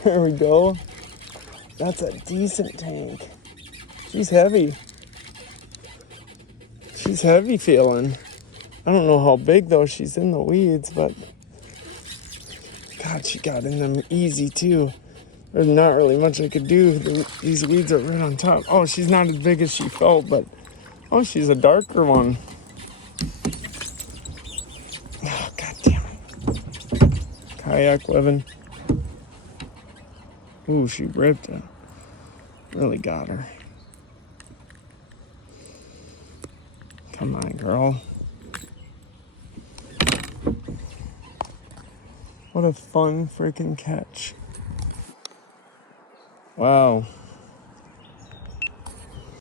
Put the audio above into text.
There we go. That's a decent tank. She's heavy. She's heavy feeling. I don't know how big though. She's in the weeds, but God, she got in them easy too. There's not really much I could do. These weeds are right on top. Oh, she's not as big as she felt, but oh, she's a darker one. Oh, God damn it. Kayak living. Ooh, she ripped it. Really got her. Come on, girl. What a fun freaking catch. Wow.